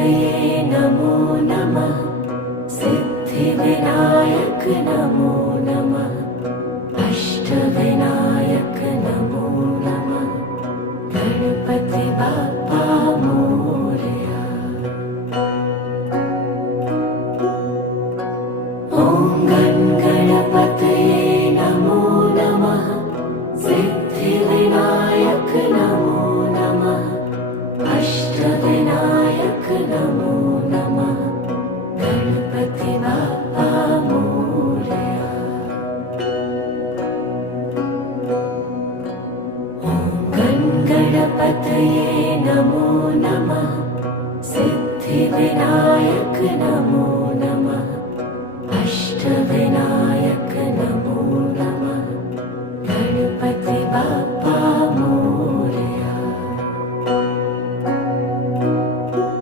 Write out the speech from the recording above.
गणपतये नमो नमः। सिद्धिविनायक नमो नमः। अष्टविनायक नमो नमः। गणपति बाप्पा मोरया। ॐ गणपतये नमो नमः। सिद्धिविनायक नमो नमः। अष्टविनायक नमो नमः। गणपति बाप्पा मोरया। ॐ गणपतये नमो नमः। सिद्धिविनायक नमो नमः। अष्टविनायक